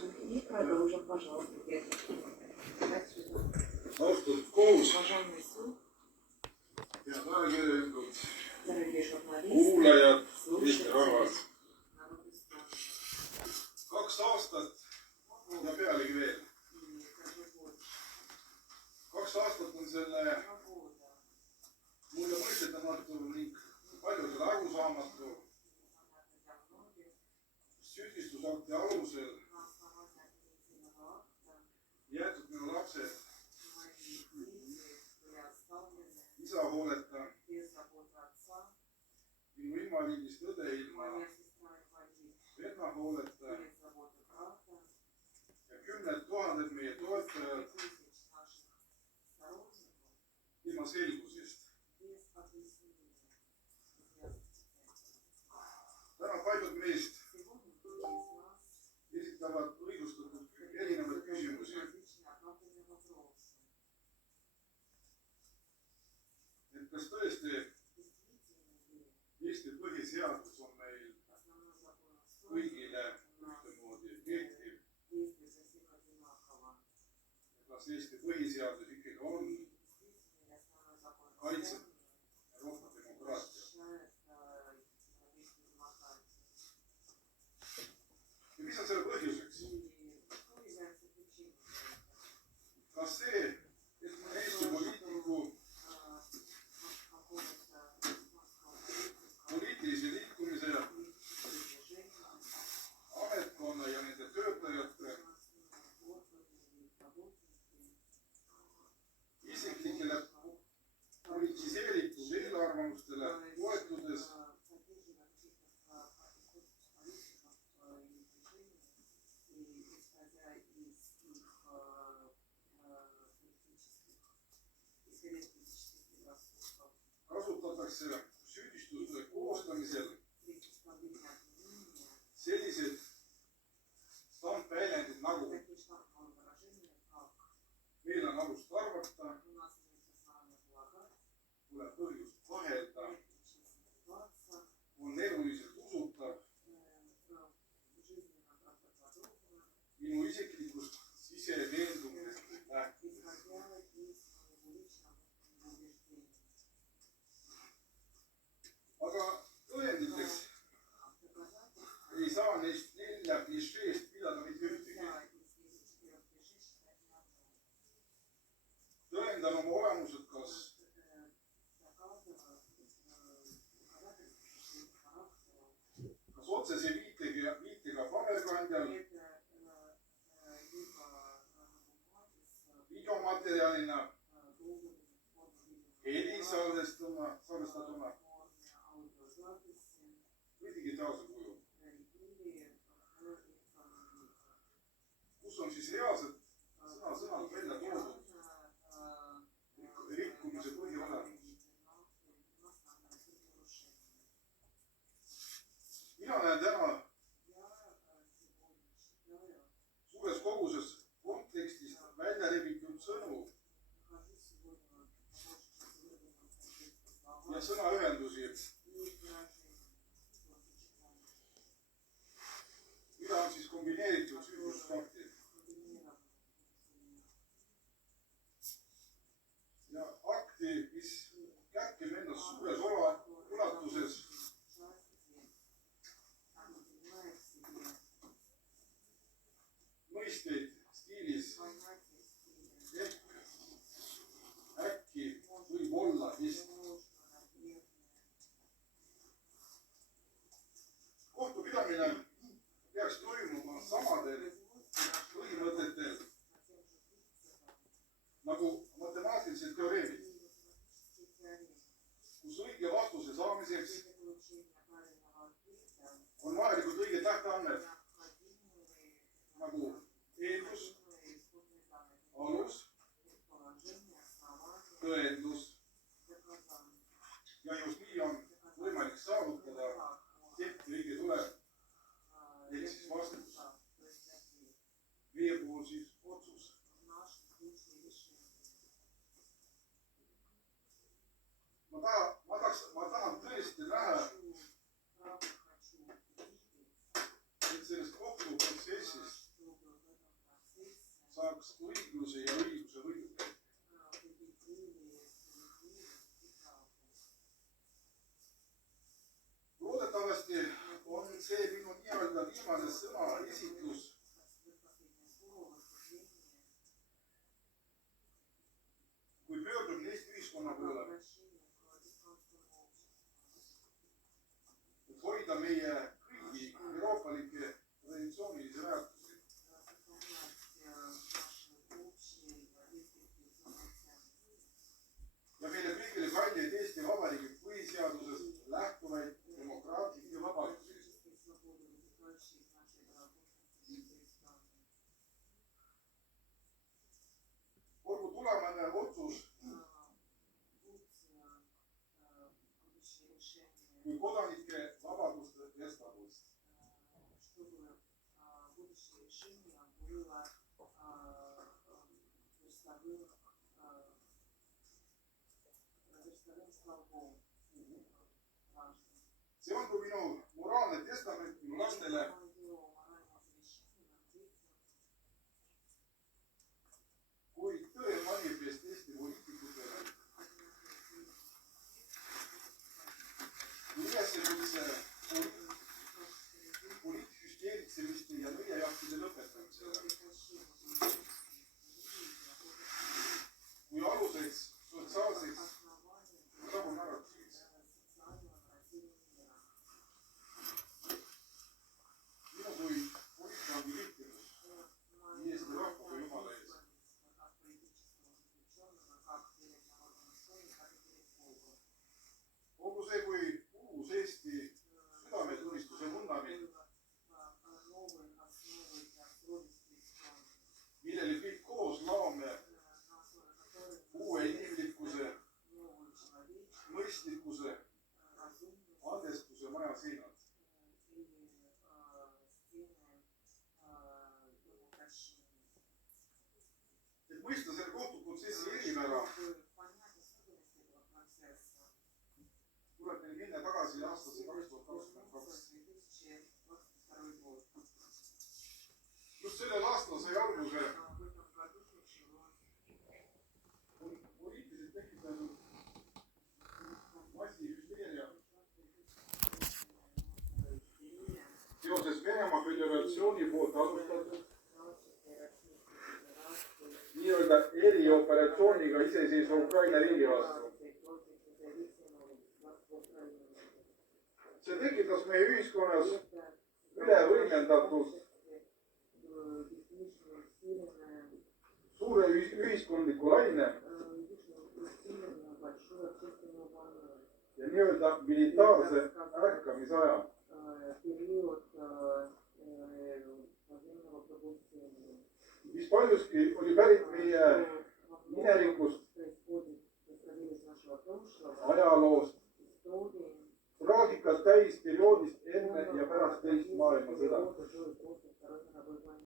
И продолжим, пожалуйста, Austatud kohus Уважаемый суд, ja ajakirjanikud, дорогие журналисты, kuulajad, Eesti слушатели, rahvas. народный суд. 2 aastat ja pealegi veel. 2 aastat on selle mulle mõistetamatu ning paljudele arusaamatu süüdistusakti alusel jäetud minu lapsed isa hooleta, minu invaliidist õde ilma venna hooleta ja 10 000 meie toetajad ilma selgusest. Täna paljud meist esitavad õigustatud erinevaid küsimusi. Et kas tõesti Eesti põhiseadus on meil kõigile ühtemoodi kehtiv? Kas Eesti põhiseadus ikkagi on kaitseb Euroopa demokraatia? Ja mis on selle põhjuseks? Kas see, et mõne Eesti poliitilise liikumise ametkonna ja nende töötajate isiklikele politiseeritud eelarvamustele toetudes kasutatakse süüdistuste koostamisel sellised standväljendid nagu meil on alust arvata, pole põhjust kahelda, on eluliselt usutav, minu isiklikust siseveendumisest lähtudes. Aga tõenditeks ei saa neist 4 klišeest pidada mitte ühtegi. Tõendan oma olemused kas otsese viitega paberkandjal, videomaterjalina, helisalvestatuna või digitaalse kujul, kus on siis reaalselt sõna-sõnalt välja toodud rikkumise põhiolemus. Mina näen täna suures koguses kontekstist välja rebitud sõnu ja sõnaühendusi, mida on siis kombineeritud süüdistusakti. Ja akti, mis kätkeb endas suures ulatuses mõisteid stiilis ehk äkki võib olla vist. Kohtupidamine peaks toimuma samadel põhimõtetel nagu matemaatilised teoreemid, kus õige vastuse saamiseks on vajalikud õiged lähteandmed nagu eeldus, alus, tõendus ja just nii on võimalik saavutada tehti õige tulem ehk siis vastutus. Meie puhul siis otsus. Ma tahan tõesti näha, et see tagamaks õigluse ja õiguse võidukäik. Loodetavasti on see minu nii-öelda viimane sõna esitlus. Kui pöördun Eesti ühiskonna poole, et hoida meie kõigi euroopalikke traditsioonilisi väärtusi. Ja meile kõigile kalleid Eesti Vabariigi põhiseadusest lähtuvaid demokraatlikke vabadusi. Olgu tulemane otsus kui kodanike vabaduste estabust. See on kui minu moraalne testament minu lastele. Kui tõe manifest Eesti poliitikutele. Üleskutse poliitsüsteeritsemiste ja nõiajahtide lõpetamisele. Kui aluseks sotsiaalseks rahunarratiiviks. Minu kui poliitvangi liiklus nii Eesti rahva kui Jumala ees. Olgu see kui uus Eesti südametunnistuse vundament, millele kõik koos laome uue inimlikkuse, mõistlikkuse, andestuse maja seinad. Et mõista selle kohtuprotsessi eripära, tuleb meil minna tagasi aastasse 2022. Just sellel aastal sai alguse poliitiliselt tekitatud massihüsteeria seoses Venemaa Föderatsiooni poolt alustatud nii-öelda erioperatsiooniga iseseisva Ukraina riigi vastu. See tekitas meie ühiskonnas ülevõimendatud suure ühiskondliku laine ja nii-öelda militaarse ärkamisaja. Mis paljuski oli pärit meie minevikust, ajaloost, traagikat täis perioodist enne ja pärast teist maailmasõda.